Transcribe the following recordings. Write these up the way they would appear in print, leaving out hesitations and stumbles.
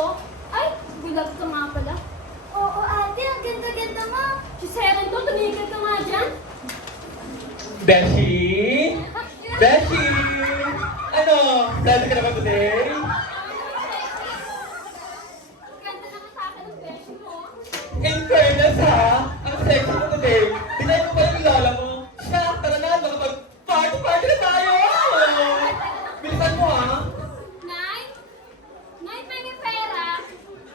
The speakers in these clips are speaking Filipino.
oh. Ay, bulag ka nga pala. Oo, ate, ang ganda-ganda mo. Chiseren to, tumigil ka nga dyan. Beshi? Beshi? Ano? Ready ka na ba today? Ganda naman sa akin ang beshi mo. In fairness ha, ang sexy mo today. Tinay mo pa yung lola mo. Siya, tara na, makapag-party-party na tayo! Bilisan mo ha. Nay? Nay, may pera?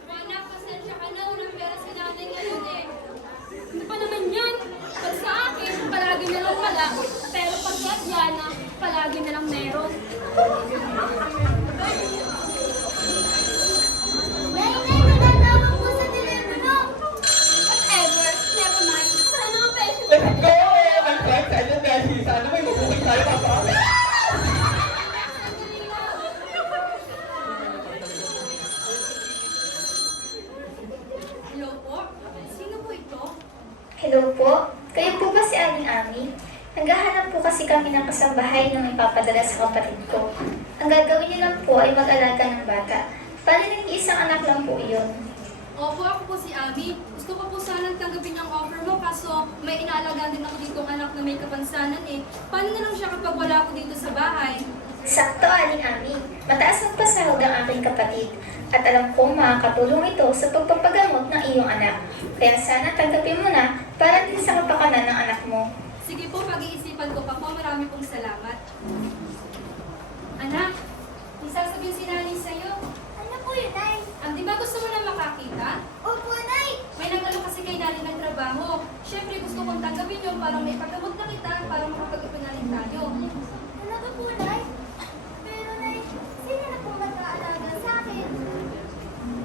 Anak, pasensya ka na. Unang pera si nanay ngayon eh. Ano pa naman yan? Pag sa akin, palagi na lang wala. Pero pag sa Diana, palagi na lang meron. Nay, nanatawag po sa telepono. Whatever, never mind. Wala naman beshi mo. Let's go! I'm so excited, Beshi. Sana may mabuking tayo, papa. Hello po? Sino po ito? Hello po, kayo po ba si Aling Ami? Naghahanap po kasi kami ng kasambahay na may papadala sa kapatid ko. Ang gagawin niyo lang po ay mag-alaga ng bata. Bali nag-iisang anak lang po iyon. Opo, ako po si Abby. Gusto ko po sanang tanggapin ang offer mo kaso may inaalagaan din ako ditong anak na may kapansanan eh. Paano na lang siya kapag wala ako dito sa bahay? Sakto, Aling Ami. Mataas ang pasahod ang aking kapatid. At alam kong makakatulong ito sa pagpapagamot ng iyong anak. Kaya sana tanggapin mo na para din sa kapakanan ng anak mo. Sige po, pag-iisipan ko pa po. Marami pong salamat. Anak, may sasabihin si nanay sa'yo. Ano po yun, Nay? Di ba gusto mo na makakita? Opo, Nay. May nagano kasi kay nanay ng trabaho. Siyempre gusto kong tanggapin yun para may paggamot na kita para makapag-ipon na rin tayo. Talaga po, Nay. Pero, Nay, sino na po mag-aalaga sa akin?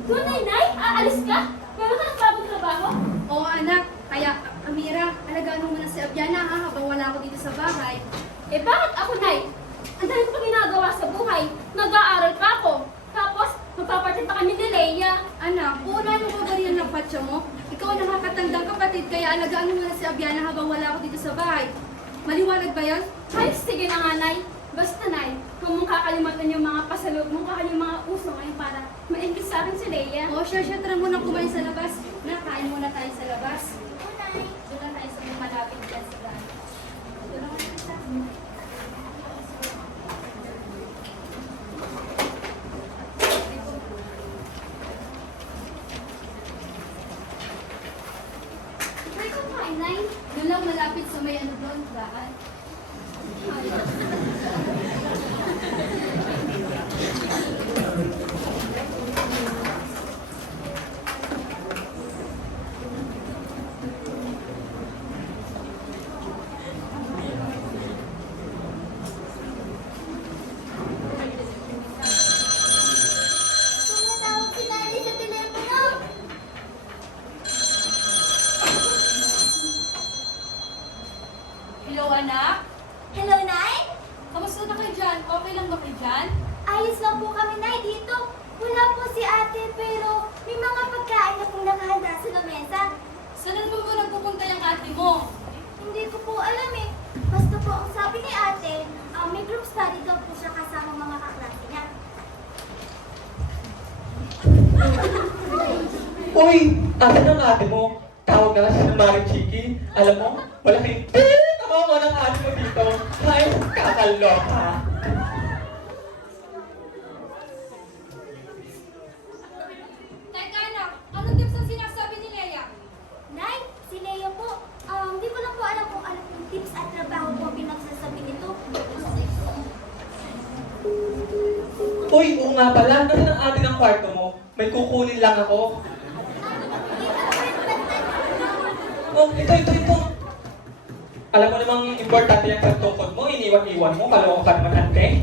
Tunay, Nay? Aalis ka? Meron ka ng bagong trabaho? Oo anak, kaya Amira, alagaan mo muna si Abiana ha habang wala ako dito sa bahay. Eh bakit ako, Nay? Ang dami ko pa ginagawa sa buhay. Nag-aaral pa ako. Tapos, magpapartin pa kami ni Leia. Anak, uunahin mo ba rin ng patya mo? Ikaw ang nakakatandang kapatid, kaya alagaan mo muna si Abiana habang wala ako dito sa bahay. Maliwanag ba yan? Ay, sige na nga, Nay. Basta, Nay, kung mong kakalimutan yung mga pasalubong ka, yung mga uso ngayon para maingit sa akin si Leia. Oo, siya, tara muna kumain sa labas. Na, kain muna tayo sa labas. Oo, Nay. Doon na tayo sa mga malapit dyan sa daan. Doon na kita. Try ko kain, Nay. Doon lang malapit sa may ano doon, daan. Tumatawag si Nanay sa telepono. Hello anak, Hello, Nay? kamusta na kayo dyan? Okay lang ba kayo dyan? Ayos lang po kami, Nay, dito. Wala po si ate, pero may mga pagkain na pong nakahanda sa lamesa. Saan naman po nagpupunta yung ate mo? Hindi ko po alam eh. Basta po ang sabi ni ate, may group study daw po siya kasama mga kaklase niya. Uy, asan ang ate mo? Tawag na lang siya ng Mari Chiki. Alam mo, wala kayong tama ng ate mo dito. Ay, kakaloka. Teka anak, anong tips ang sinasabi ni Leia? Nay, si Leo po, di ko lang po alam kung ano yung tips at trabaho po pinagsasabi nito. Uy, oo nga pala. Nasaan ang ate ng kwarto mo? May kukunin lang ako. Oh, ito. Alam mo namang importante yan sa tukod mo. Iniwan-iwan mo. Maloko ka naman, ante.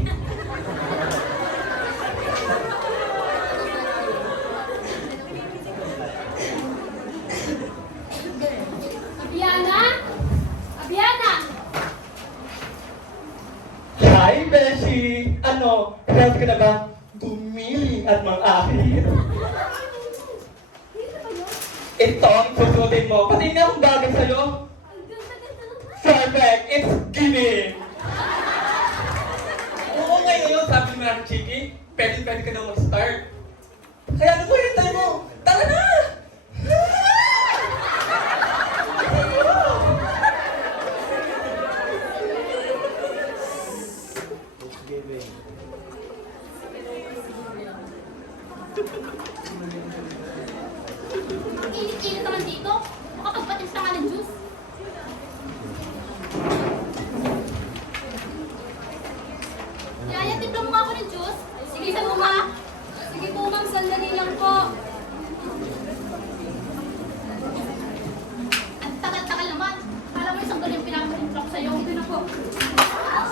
Abiana? Abiana! Hi, Beshi! Ano, ready ka na ba? Gumiling at mang-ahit. Dito ba yun? Ito ang susutin mo. Pati nga akong bagay sa'yo. Ang ganda-ganda naman. Perfect! It's giving! Oo, ngayon, sabi ni Ma'am Chiki, pwede ka na mag-start. Kaya ano po hintay mo? Tara na! Ang init-init naman dito. Makapagpatis na nga ng juice. Yaya, timpla mo nga ako ng juice. Sige po, ma'am. Sige po, ma'am. Sandali lang po. Ang tagal-tagal naman. Kala mo isang galing pinapalimpla ko sa'yo. Ito na po.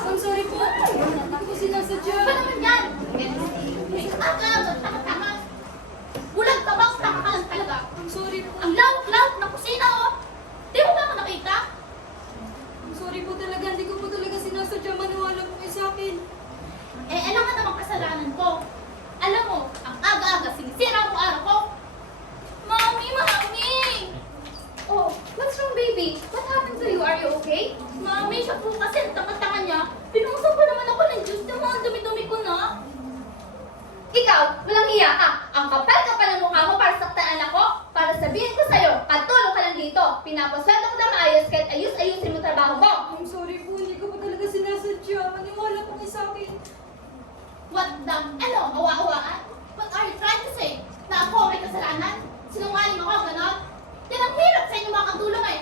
I'm sorry po. Hindi ko sinasadya. Ano ba naman yan? Tama. Bulag ka ba? Tama ka lang talaga. I'm sorry po. Ang lawak-lawak na kusina, oh. Di mo ba ako nakita? I'm sorry po talaga. Hindi ko po talaga sinasadya. Maniwala po kayo sa akin. Eh, alam nga namang kasalanan ko. Alam mo, ang aga-aga sinisira mo araw ko. Mami! Oh, what's wrong, baby? What happened to you? Are you okay? Mami, siya po kasi ang tanga-tanga niya. Pinungso pa naman ako ng juice na mga dumi-dumi ko na. Ikaw, walang hiya ka. Ang kapal-kapal ng mukha mo para saktaan ako. Para sabihin ko sa'yo, katulong ka lang dito. Pinapasweldo ko na maayos kahit ayus-ayusin mo trabaho mo. I'm sorry po. Hindi ko po talaga sinasadya. Maniwala po kayo sa akin. What the? Ano? Awa-awaan? What are you trying to say? Na ako may kasalanan? Sinungaling ako, ganon? Yan ang hirap sa inyo mga katulong eh.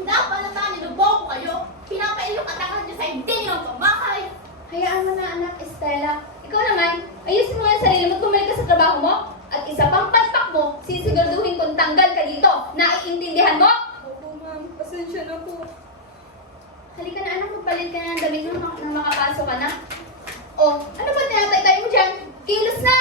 Pinapalataan niyo, bobo kayo. Pinapail yung katangan niyo sa hindi niyo kumakay. Hayaan mo na, anak Estela. Ikaw naman, ayusin mo yung sarili mo at bumalik ka sa trabaho mo. At isa pang palpak mo, sisiguraduhin kong tanggal ka dito. Naiintindihan mo? Opo, ma'am. Pasensya na po. Halika na anak, magpalit ka na ng damit mo nang makapasok ka na. Oh, ano ba tinatay-tay mo dyan? Kilos na!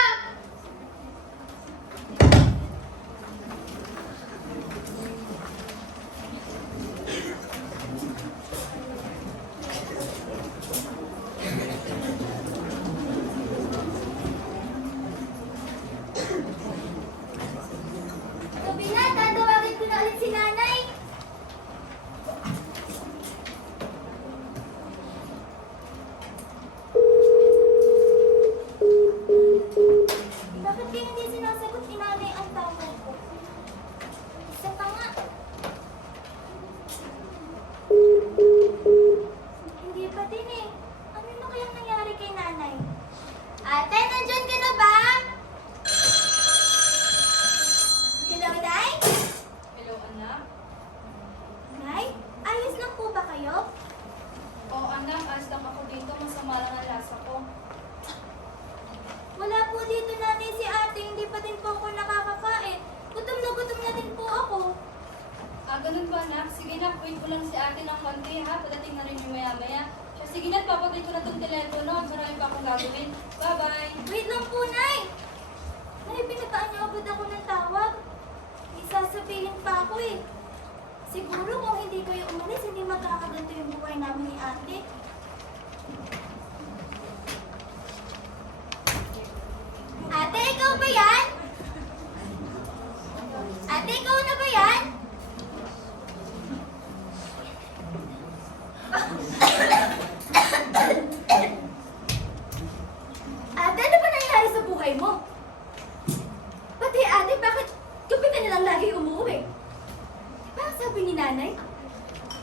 Gabi na, tatawagin ko na ulit si nanay. Bakit kayo hindi sinasagot ni nanay ang tawag ko? Isa pa nga. Hindi pa din eh. Ano na kayang nangyari kay nanay? Ate, nandyan ka na ba? Hello, Nay? Hello, anak. Nay, ayos lang po ba kayo? Oo, anak. Ayos lang ako dito. Masama lang ang lasa ko. Wala po dito nanay si ate, hindi pa din po ako nakakakain. Gutom na din po ako. Ah, ganun ba, anak? Sige na, wait ko lang si ate ng konti, ha? Pagdating na rin yung maya-maya. Siya, sige na, papatay ko na itong telepono. Marami pa akong gagawin. Bye-bye! Wait lang po, Nay! Nay, pinataan niyo agad ako ng tawag. Isasabihin pa ako eh. Siguro kung hindi kayo umalis, hindi magkakaganto yung buhay namin ni ate. Ate, ikaw ba yan? Ate, ikaw na ba yan? Ate, ano ba nangyari sa buhay mo? Pati ate, bakit gabi ka na lang lagi umuwi? Parang sabi ni nanay,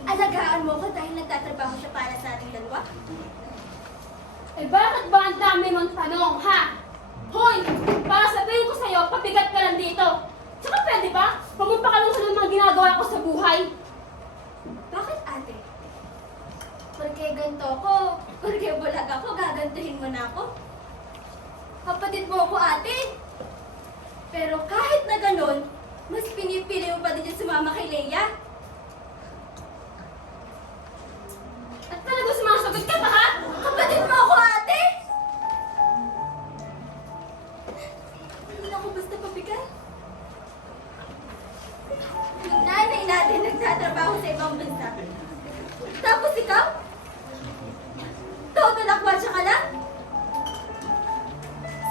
alagaan mo ko dahil nagtatrabaho siya para sa ating dalawa? Eh bakit ba ang dami mong tanong, ha? Hoy! Para sabihin ko sa'yo, pabigat ka lang dito. Tsaka pwede ba? Huwag mo pakalungsan ng mga ginagawa ko sa buhay. Bakit ate? Porque ganito ko, porque bulag ako, gagantuhin mo na ako. Kapatid mo ako ate. Pero kahit na ganun, mas pinipili mo pa din yung sumama kay Leia. At talaga sumasagot ka pa, ha? Kapatid mo ako ate! Hindi ako basta pabigat. Yung nanay natin nagtatrabaho sa ibang bansa. Tapos ikaw? Total akwatsa ka lang?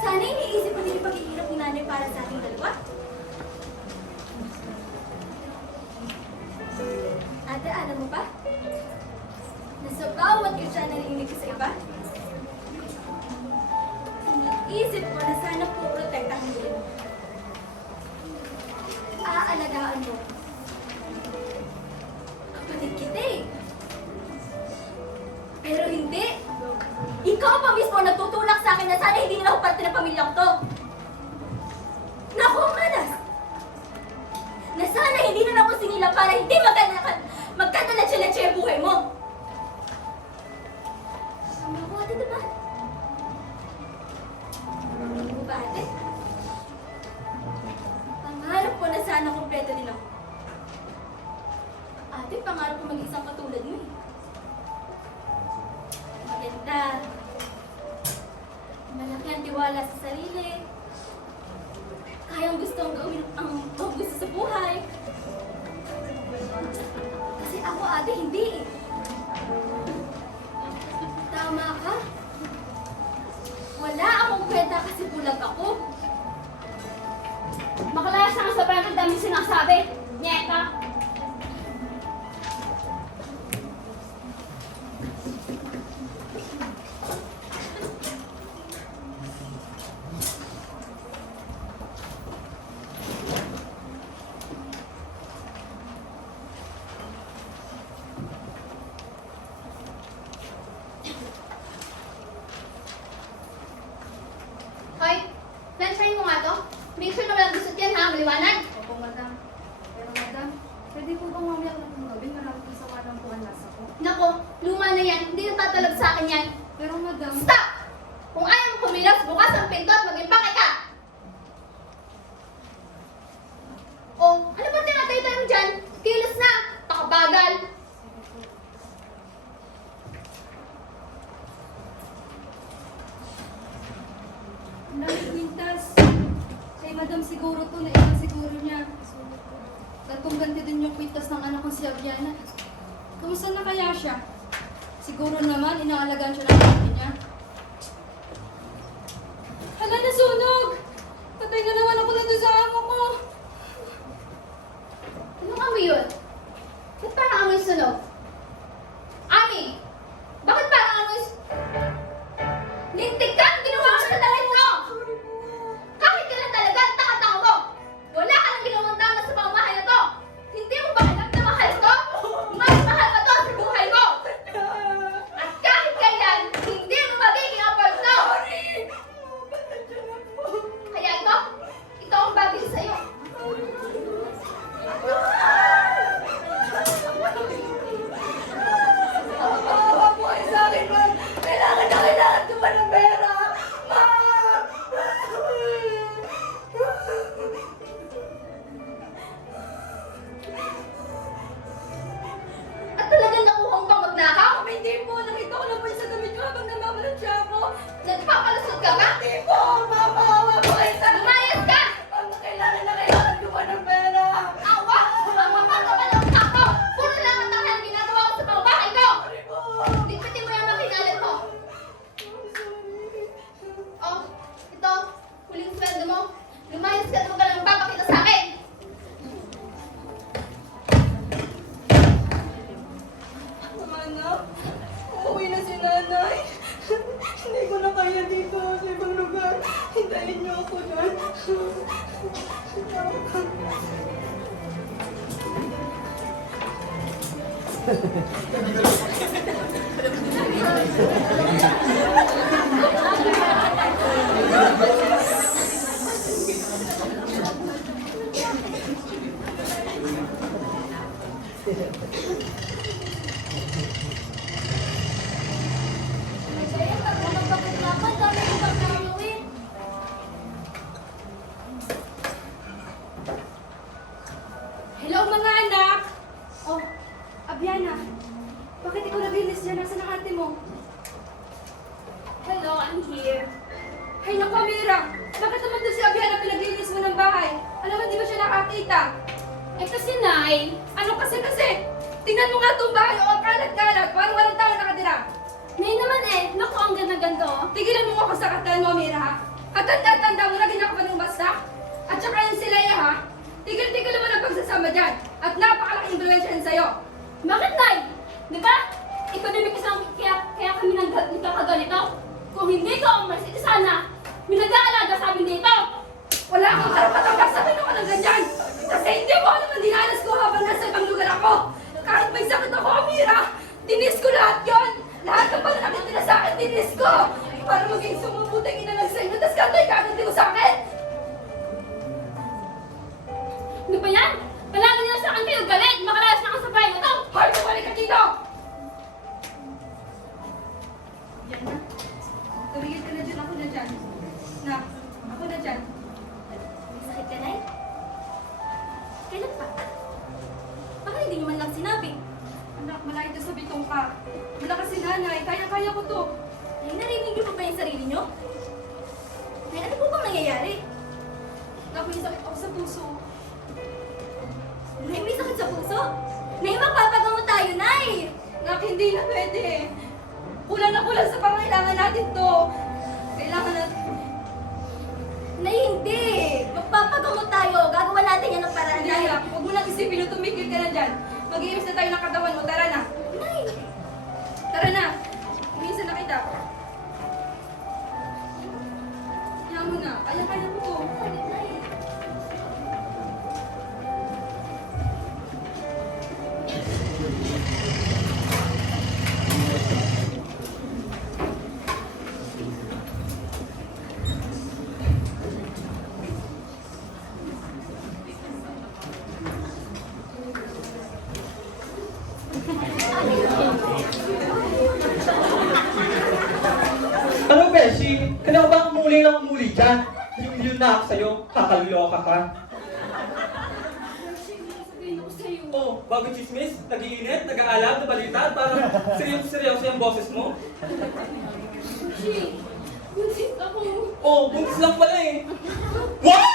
Sana iniisip mo din yung paghihirap ni nanay para sa ating dalawa. Ate, alam mo ba? Na sa bawat isa narinig ko sa iba, iniisip ko na sana po protektahan mo rin. hindi nila ako parte ng pamilya ko to. Naku, manas! Na sana hindi na ako sinila para hindi magkatalatsa-latsa yung buhay mo. Tama ko, ate, diba? Hindi mo ba, ate? Pangarap ko na sana kumpleto din ako. Ate, pangarap ko maging isang katulad mo eh. Maganda. Malaki ang tiwala sa sarili. Kayang gustong gawin ang gusto sa buhay. Kasi ako, ate, hindi eh. Tama ka. Wala akong kwenta kasi bulag ako. Makalaya siya nga sa parang ang daming sinasabi. Nyeka. Hoy, lansahin mo nga to. Make sure na walang gusot yan ha, maliwanag. Opo, madam. Pero madam, pwede po bang mamaya na itong gawin? Marami po sa walang po ang lasa ko. Nako, luma na yan. Hindi natatalab sa akin yan. Pero madam, Stop! Kung ayaw mo kumilos, bukas ang pinto at mag-impake ka! Oh, ano ba tinatay-tay mo dyan? Kilos na! Pakabagal! ang dami kwintas. Kay madam siguro to, naiwan siguro niya. At kung ganti din yung kwintas ng anak ko si Aviana, kamusta na kaya siya? Siguro naman, inaalagaan siya ng pamilya niya. Hala, nasunog! Patay na naman ako na doon sa amo ko. Anong amoy yun? Ba't parang amoy sunog? Ami! Bakit parang amoy lintik ka! Ginawa ko sa damit ko! Kahit kailan talaga, ang tanga-tanga mo! Wala ka nang ginawang tama sa pamamahay na to! Hindi mo ba alam na mahal ko? Mas mahal ka to sa buhay mo! At kahit kailan, hindi mo magiging apart to! Kaya ito ang bagay sa'yo. Awa po kayo sa akin, ma'am. Kailangan ko pa ng pera. Ma'am! At talagang nakuha mo pang magnakaw? Hindi po. Nakita ko lang po yung sa damit ko habang namamalat siya ako. Nagpapalusot ka ba? Hindi po, ma'am. Awa po kayo sa akin. Lumayas ka! Ma'am, kailangan ko pa ng pera. Awa! Ang mapagkabal ang ako! Puro lang ang takal ginagawa ko sa pambahay ko! Sorry po. Ligpitin mo yung makinalan mo! Oh, ito. Huling sweldo mo. Lumayas ka at huwag ka lang magpapakita sa akin! Anak, uuwi na si nanay. Hindi ko na kaya dito sa ibang lugar. Hintayin niyo ako doon. Kaya pag magpapaglapan, dami ko pang gagawin. Hello mga anak! Oh, Aviana, bakit ikaw naglinis dyan? Nasaan ang ate mo? Hello, I'm here. Hay naku, Amira! Bakit naman doon si Aviana pinaglinis mo ng bahay? Alam mo, di ba siya nakakita? Eh kasi, Nay, Ano kasi? Tingnan mo nga itong bahay, oh, ang kalat-kalat. Parang walang tao nakatira. Nay naman eh. Naku, ang ganda-ganda oh. Tigilan mo ako sa katawan mo, Amira, ha? Katanda-tanda mo na ganyan ka pa ng basta? At saka yung si Leia, ha? Tigil-tigil naman ang pagsasama dyan. At napakalaking impluensya yan sa'yo. Bakit, Nay? Di ba? Ikaw din may kasama, kaya kami nagkakaganito. Kung hindi ko umalis, ito sana, may nag-aalaga sa amin dito. Wala akong karapatang magsabihin ako ng ganyan. Kasi hindi mo alam ang dinanas ko habang nasa ibang lugar ako. Kahit may sakit ako, Amira, dinis ko lahat yon. Lahat ng pananakit nila sa akin, dinis ko. Para maging sumubutang ina lang sa'yo. dyan. Nak, ako na dyan. May sakit ka, Nay? Kailan pa? Bakit hindi niyo man lang sinabi? Anak, malayo to sa bitong ka. Wala kasi nanay, kaya-kaya ko to. Nay, narinig niyo pa ba yung sarili niyo? Nay, ano po bang nangyayari? Nak, may sakit ako sa puso. Nay, may sakit sa puso? Nay, magpapagamot tayo, Nay! Nak, hindi na pwede. Kulang na kulang sa pangailangan natin to. Kailangan natin. Nay, hindi! Magpapagamot tayo. Gagawa natin yan ng paraan, Hindi, Nay. anak. Huwag mo nang isipin, tumigil ka na dyan. Mag-iimis na tayo ng katawan mo. Tara na. Nay! Tara na. Minsan na kita. Yan mo na. Kaya-kaya mo to. Nay. Ano, Beshi? Kaya ba umuli ng umuli dyan? Yung na ako sa'yo, kakaloka ka. Sabihin ko sa'yo. Oh, bago chismis, nag-iinit, nag-aalam, nabalitan, parang seryoso yung boses mo. Shi, buntis ako. Oh, buntis lang pala eh. What?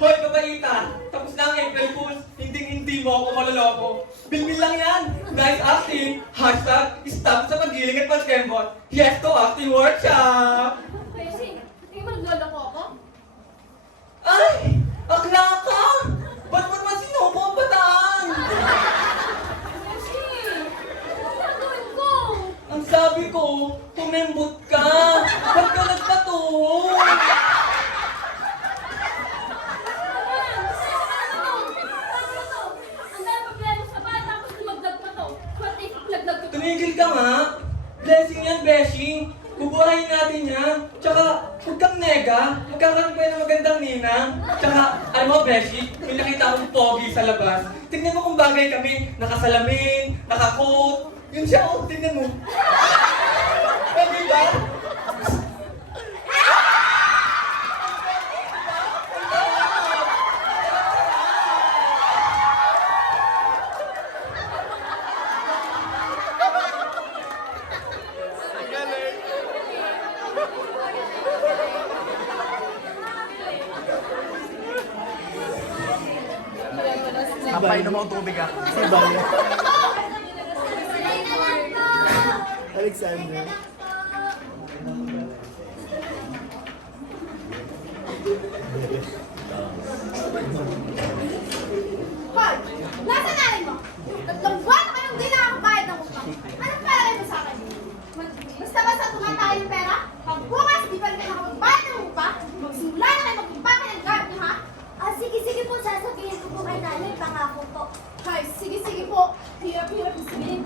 Hoy, kabaita! Tapos na ang April Fools, hindi mo ako maloloko. Bilbil lang yan! Nice acting! Hashtag, stop sa paggiling at pagkembot. Yes to acting workshop! Beshi, hindi mo nagloloko ako? Ay! Akla ka! Ba't mo naman sinubo ang bataan? Beshi, ano gagawin ko? Ang sabi ko, tumembot ka! Ba't ka nagpatuho? Ang dami problema sa bata, tapos lumaglag pa to. Pati laglag ko to. Tumigil ka nga! Blessing yan, Beshi! Bubuhayin natin yan! Tsaka, huwag kang nega! Magkakaroon pa yan ng magandang ninang! Tsaka, alam mo, Beshi, may nakita akong pogi sa labas. Tignan mo kung bagay kami, nakasalamin, nakakoat. Yun siya, oh, tignan mo. Pogi ba? Napainom ako tubig ah. Si Banya. Nay na lang po! Alexander. Hoy! Nasaan nanay mo? 3 buwan na kayong di nakakabayad ng utang. Anong palagay mo sa akin? Basta-basta tumatay ng pera? Pag bukas, di pa rin kayo nakapagbayad ng upa? Magsimula na kayo mag-impake ng gamit niyo, ha? Sige po, sasabihin ko po kay nanay, pangako po. Hoy, sige po. Hirap-hirap sabihin.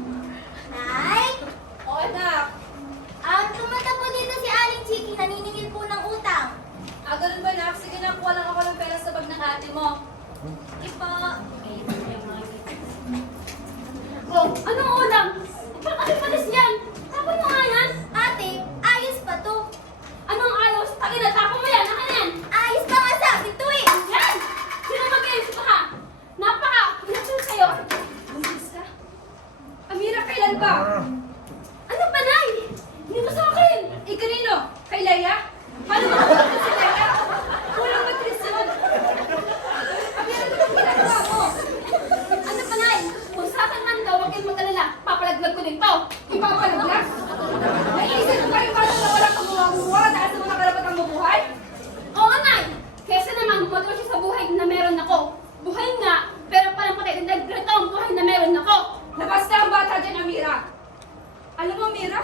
Nay! O anak. Tumata po dito si Aling Chiki, naniningil po ng utang. Ganun ba nak? Sige na, kuha lang ako ng pera sa bag ng ate mo. Ipo. Oh, anong ulam? Ba't kasi palis yan? Tapon mo nga yan. Ate, ayos pa to. Anong ayos? Tangina, tapon mo yan. Akin yan. Ayos pa nga sa akin to eh. Yan! Sino mag-ayos pa ka? Napaka! Pinatun sa'yo. Buntis ka? Amira, kailan ba? Ano pa, Nay? Hindi mo sa akin. Eh, kanino? Kay Leia? Paano mo naman si Leia? Kulang matris yun. Amira, ano ba ginagawa mo? Ano pa, Nay? Kung sa akin man daw, huwag kayong mag-alala. Papalaglag ko din to. Ipapalaglag? Naisip ko kayo paano na wala kang muwa dahil sa mga karapatang mabuhay? Oo nga, Nay. Kesa naman, matuwa siya sa buhay na meron ako. Buhay nga, pero parang patay. Nagreto ang buhay na meron ako. Labas na ang bata dyan, Amira. Alam mo, Amira?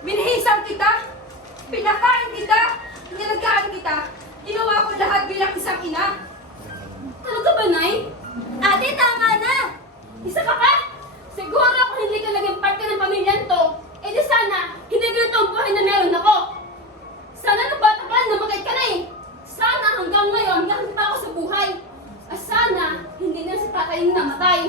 Binihisan kita. Pinakain kita. Nilagyan kita. Ginawa ko lahat bilang isang ina. Talaga ba, Nay? Ate, tama na. Isa ka pa? Siguro kung hindi ka naging parte ng pamilyan to, eh di sana, hindi ganito ang buhay na meron ako. Sana nung bata pa, namatay ka na eh. Sana hanggang ngayon, nakita ako sa buhay. At sana, hindi na si tatay namatay.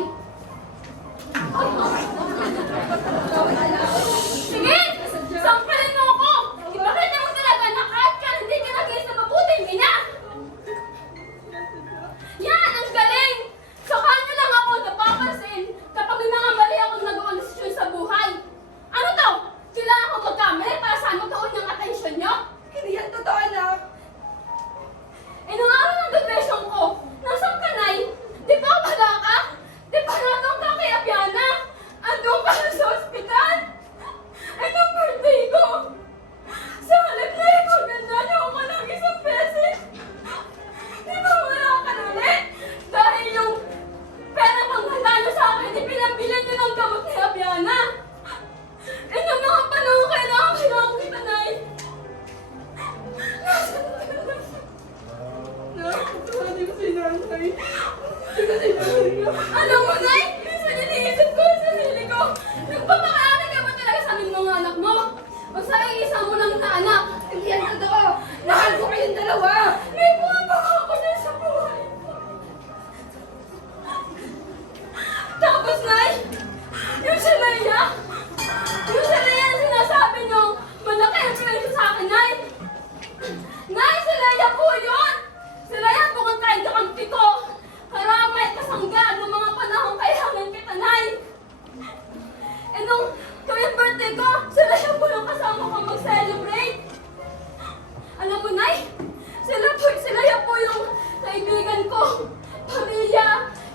Magpapakaari ka ba talaga sa aming mga anak mo? O sa iisa mo lang na anak? Hindi yan totoo! Mahal ko kayong dalawa! May buwan ako na sa buhay ko. Tapos, Nay, yung si Leia ang sinasabi niyo, malaki ang presyo sa akin, Nay. Nay, si Leia po yun! Si Leia bukod tayong kakampi ko. Karamay at kasangga ng mga panahon kailangan kita, Nay. Eh nung tuwing birthday ko, si Leia po yung kasama ko mag-celebrate. Alam mo, Nay, si Leia po yung kaibigan ko, pamilya,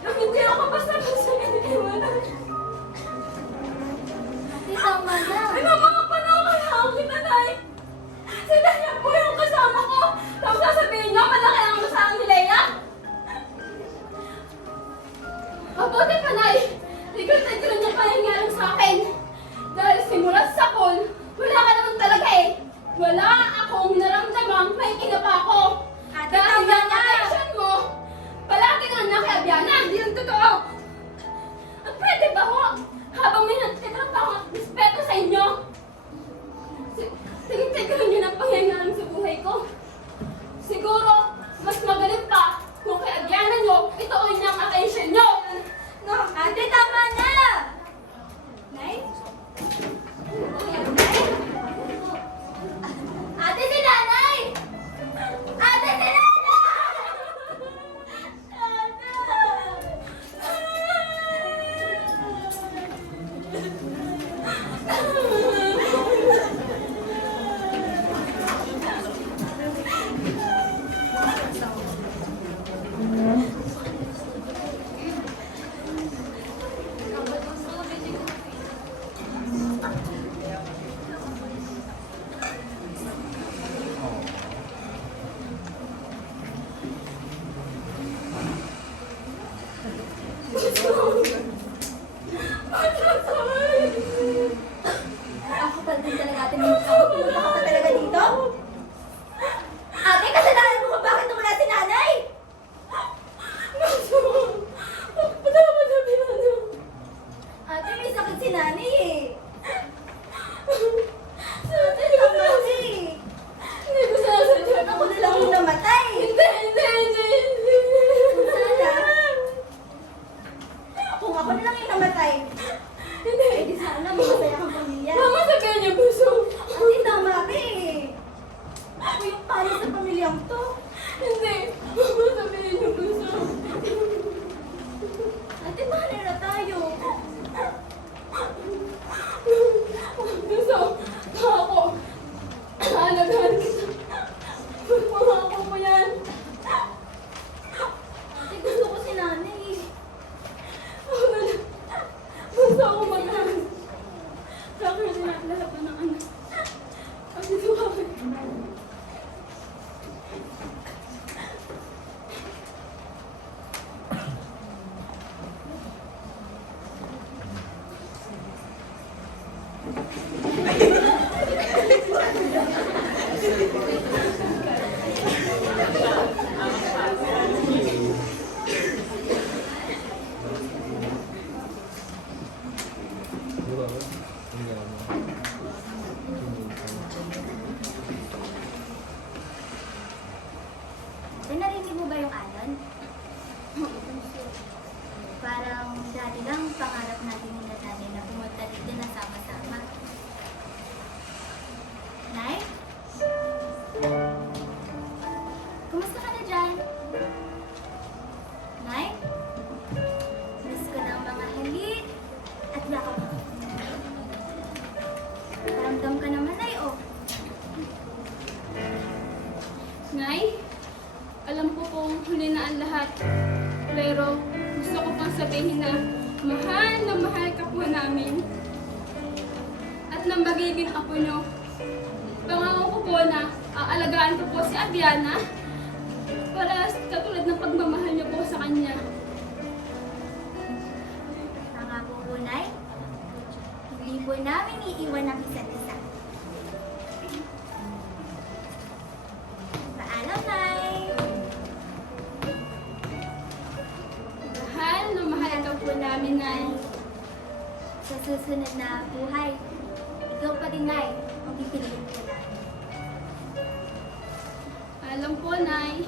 yung hindi ako basta-basta iniiwanan. Ate, tama na. Ay, mga panahon kailangan kita, Nay. Si Leia po yung kasama ko. Tapos sasabihin niyo, malaki ang masahan ni Leia. Mabuti pa, Nay. Tigil-tigil niya pahingalan sa akin. Dahil simula sa sakol, wala ka naman talaga eh. Wala akong naramdamang may kinapa ko. Ate, Dahil tama yung na. affection mo, palagi ka na kay Abiana. Hindi yung totoo. At pwede ba ho, habang may nagtitrap akong respeto sa inyo, tigil-tigil niyo ng pahingalan sa buhay ko. Siguro, mas magaling pa kung kay Abiana nyo, ituon niya ang attention nyo. No, ate, tama na! Nay? Ate, si nanay! Ate, si nanay! Ako pa din talaga ate, pumunta ka pa talaga dito? Ate, kasalanan mo kung bakit wala si nanay? Patawad na Abiana. Ate, may sakit si nanay eh. Ate, Tama eh. hindi ko sinasadya. Ako na lang yung namatay. Hindi. Sana. Kung ako na lang yung namatay, Hindi. eh di sana masaya kang pamilya. Mama, sabihin niyo gusto. Ate, tama ka eh. Ako yung paano sa pamilyang to. Hindi. Mama, sabihin niyo gusto. Ate, mahal na tayo. Gusto. Ako. Alagaan kita. Pangako mo yan. Ate, gusto ko si nanay eh. Gusto ako mag-aral. Sa akin na lahat ng anak. At ito ako. Ate, narinig mo ba yung alon? Parang dati lang pangarap natin ni nanay na pumunta dito na sama-sama. Nay? Kumusta ka na dyan? Nay? Miss ko na ang mga halik at yakap ko. Paramdam ka naman, Nay, oh. Nay, alam ko pong huli na ang lahat. Pero gusto ko pang sabihin na mahal ka po namin. At nang magiging apo nyo, pangako ko po na aalagaan ko po si Abiana para katulad ng pagmamahal niyo po sa kanya. Pangako po, Nay. Hindi po namin iiwan ang isa't isa. Paalam, Nay. Mahal na mahal ka po namin, Nay. Sa susunod na buhay, ikaw pa din, Nay, ang pipiliin ko na. Alam ko, Nay.